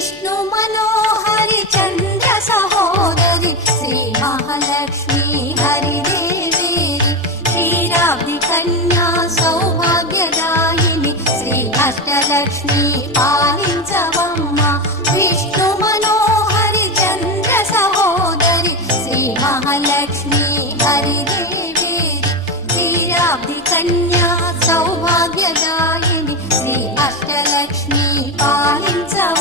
Vishnu मनोहरि Chandra सहोदरि Shri Mahalakshmi Haridevi क्षीराब्धि Kanya सौभाग्यदायिनि Shri Ashtalakshmi पालिंचवम्मा Vishnu मनोहरि Chandra सहोदरि Shri Mahalakshmi Haridevi क्षीराब्धि Kanya सौभाग्यदायिनि Shri Ashtalakshmi पालिंचवम्मा